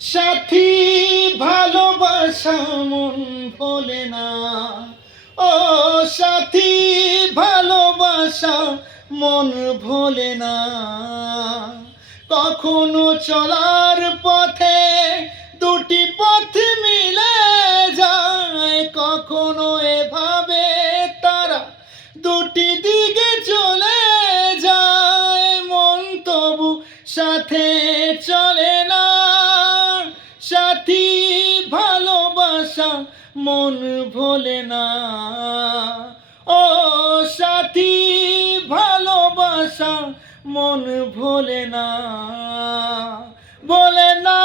সাথী ভালোবাসা মন ভোলে না, ও সাথী ভালোবাসা মন ভোলে না। কখনো চলার পথে দুটি পথ মিলে যায়, কখনো এভাবে তারা দুটি দিকে চলে যায়, মন তবু সাথে চলে না। সাথী ভালোবাসা মন ভোলে না, ও সাথী ভালোবাসা মন ভোলে না, ভোলে না।